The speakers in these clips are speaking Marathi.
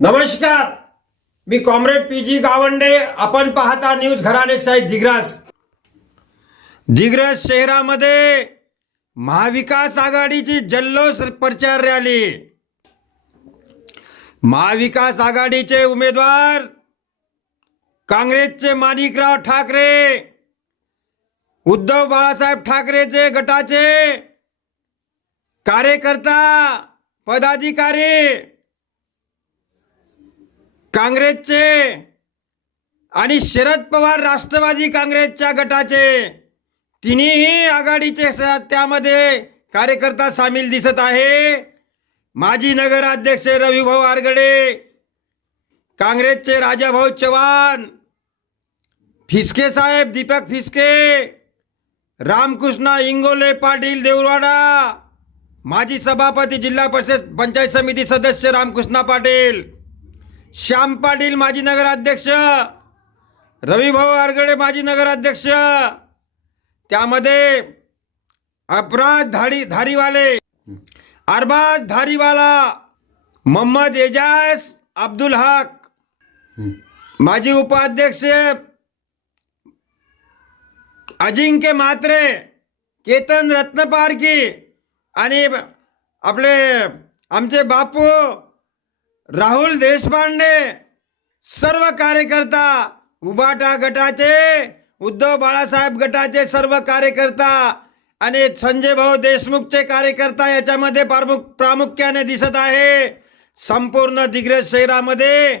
नमस्कार. मी कॉम्रेड पी जी गावंडे. आपण पाहता न्यूज घराणे साहेब दिग्रास. दिग्रस शहरामध्ये महाविकास आघाडीची जल्लोष प्रचार रॅली. महाविकास आघाडीचे उमेदवार काँग्रेसचे माणिकराव ठाकरे उद्धव बाळासाहेब ठाकरेचे गटाचे कार्यकर्ता पदाधिकारी काँग्रेसचे आणि शरद पवार राष्ट्रवादी काँग्रेसच्या गटाचे. तिन्ही आघाडीचे त्यामध्ये कार्यकर्ता सामील दिसत आहे. माजी नगराध्यक्ष रविभाऊ आरगडे काँग्रेसचे राजाभाऊ चव्हाण फिसके साहेब दीपक फिसके रामकृष्ण इंगोले पाटील देऊरवाडा माजी सभापती जिल्हा परिषद पंचायत समिती सदस्य रामकृष्णा पाटील श्याम पाटील माजी नगराध्यक्ष रविभाऊ आरगडे माजी नगराध्यक्ष त्यामध्ये अपराज धाडी धारीवाले अरबाज धारीवाला मोहम्मद एजाज अब्दुल हक माजी उपाध्यक्ष अजिंक्य म्हात्रे केतन रत्नपारकी आणि आपले आमचे बापू राहुल देशपांडे सर्व कार्यकर्ता उबाटा गटाचे उद्धव बाळासाहेब गटाचे सर्व कार्यकर्ता आणि संजय भाऊ देशमुखचे कार्यकर्ता याच्यामध्ये प्रामुख प्रामुख्याने दिसत आहे. संपूर्ण दिग्रज शहरामध्ये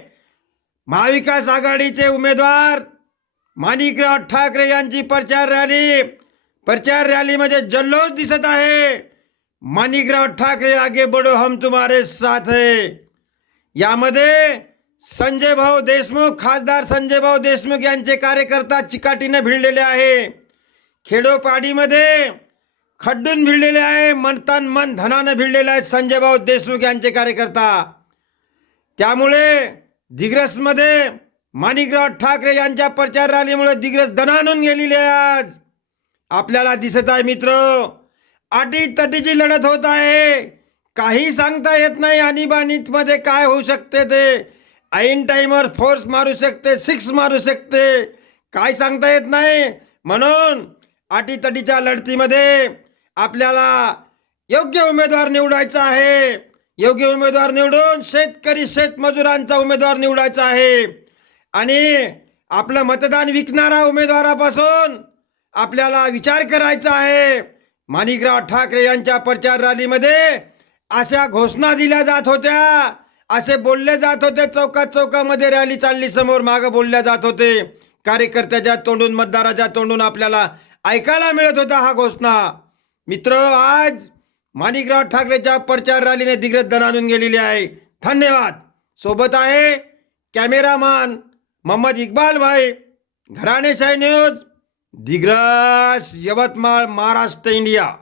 महाविकास आघाडीचे उमेदवार माणिकराव ठाकरे यांची प्रचार रॅली. प्रचार रॅलीमध्ये म्हणजे जल्लोष दिसत आहे. माणिकराव ठाकरे आगे बडो हम तुम्हारे साथ है. यामध्ये संजय भाऊ देशमुख खासदार संजय भाऊ देशमुख यांचे कार्यकर्ता चिकाटीने भिडलेले आहे. खेडोपाडीमध्ये खड्डून भिडलेले आहे. मन तन मन धनानं भिडलेले आहेत संजय भाऊ देशमुख यांचे कार्यकर्ता. त्यामुळे दिग्रसमध्ये माणिकराव ठाकरे यांच्या प्रचार रॅलीमुळे दिग्रस धनानून गेलेली आहे आज. आपल्याला दिसत आहे मित्र अटीतटीची लढत होत आहे. काही सांगता येत नाही आणीबाणीत मध्ये काय होऊ शकते ते? ऐन टाइमवर फोर्स मारू शकते सिक्स मारू शकते. काय सांगता येत नाही? म्हणून अटीतटीच्या लढतीमध्ये आपल्याला योग्य उमेदवार निवडायचा आहे. योग्य उमेदवार निवडून शेतकरी शेतमजुरांचा उमेदवार निवडायचा आहे. आणि आपलं मतदान विकणारा उमेदवारापासून आपल्याला विचार करायचा आहे. माणिकराव ठाकरे यांच्या प्रचार रॅलीमध्ये अशा घोषणा दिल्या जात होत्या. असे बोलले जात होते. चौकात चौकामध्ये रॅली चालली. समोर मागं बोलल्या जात होते. कार्यकर्त्याच्या तोंडून मतदाराच्या तोंडून आपल्याला ऐकायला मिळत होता हा घोषणा. मित्र आज माणिकराव ठाकरेच्या प्रचार रॅलीने दिग्रज दणानून गेलेली आहे. धन्यवाद. सोबत आहे कॅमेरामॅन मोहम्मद इक्बाल भाई. घराणेशाही न्यूज दिग्रस यवतमाळ महाराष्ट्र इंडिया.